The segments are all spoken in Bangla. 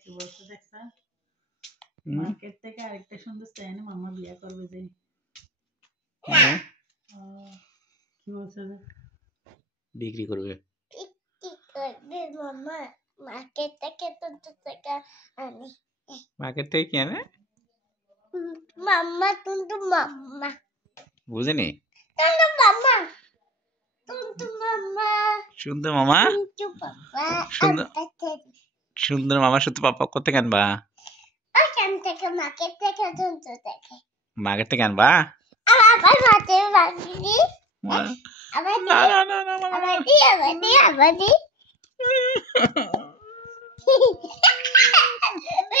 কি বলছে দেখছা মার্কেট থেকে আরেকটা সুন্দর চাইনি মামা বিয়ে করবে যে কি বলছে বিক্রি করবে মামা মার্কেট থেকে তো টাকা আনি মার্কেট থেকে কি আনে মাম্মা তুন্তু মাম্মা বুঝিনি তুন্তু মাম্মা তুন্তু মাম্মা সুন্দর মামা তুন্তু পাপা সুন্দর সুন্দর মামা শুধু পাপা কোথেকে আনবা ওখান থেকে মার্কেট থেকে তুন্তু থেকে মার্কেট থেকে আনবা আবার মাঠে বাগিনি আবার না না না না আবার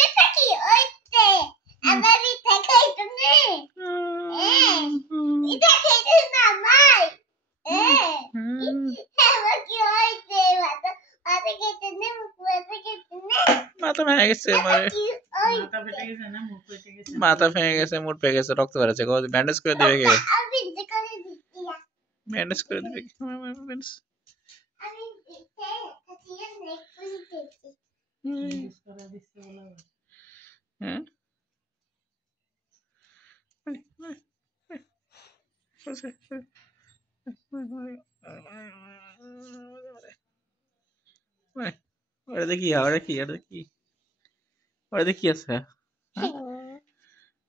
এটা কি হইছে আবার এটা খাইতে নে এটা খাইতে না মাই আবার কি হইছে মাথা খাইতে নে মুখ খাইতে নে মাথা ভেঙে গেছে মারে মাথা ফেটে গেছে না মুখ ফেটে গেছে মাথা ভেঙে গেছে মুড পেয়ে গেছে রক্ত বেরোচ্ছে ব্যান্ডেজ করে দিবে কে আমি যে করে দিচ্ছি ব্যান্ডেজ করে দিবে কে আমি দিতে কাটিয়ে নেক করে দিচ্ছি ইউজ করা দিচ্ছে বলা হ্যাঁ ওটা দেখি ওটা দেখি আছে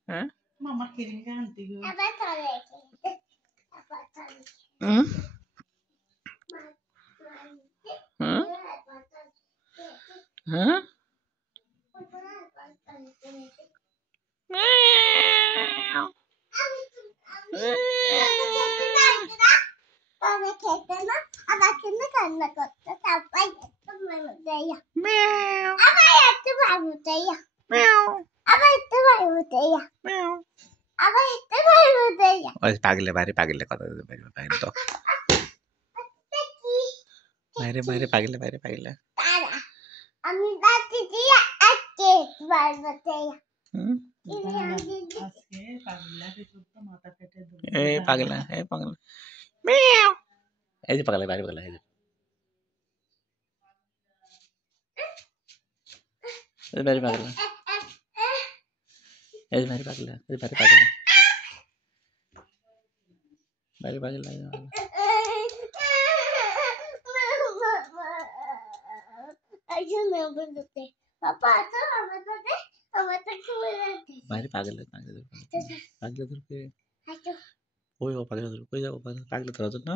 হ্যাঁ মামা কিরিঙ্গা আনতে গো আবার চলে আবার চলে হ্যাঁ হ্যাঁ খেতে না আবার কিন্তু কান্না করতে তারপর একটু ভালো যাইয়া আবার একটু ভালো যাইয়া আবার একটু ভালো যাইয়া আবার একটু ভালো যাইয়া ওই পাগলে পাগলে কথা পাগলে তো বাইরে পাগলে তারা আমি বাতি দিয়া আজকে ভালো যাইয়া আজকে পাগলাকে তো মাথা ফেটে দিল এই পাগলা এই যে পাগলা বাইরে পাগলা এই যে বাইরে পাগলা এই বাইরে পাগলা বাইরে পাগলা পাপা তো আমাদের বাইরে পাগলা ধরবে ওই ও পাগলা ধরবে কই যাবো পাগলা ধরা না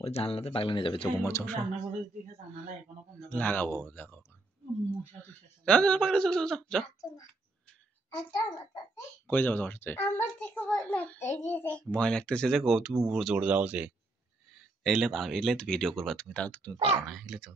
ওই জানলাতে পাগলা নিয়ে যাবে চোখ মোচ রান্না করে দিকে জানালা এখনো বন্ধ লাগাবো মশা তুষা যা পাগলা যা কই যাবো তোমার সাথে আমার থেকে ভয় লাগতেছে যে তুমি উপর জোর যাও যে এলে তো ভিডিও করবা তুমি তাও তো তুমি পারো না এলে তো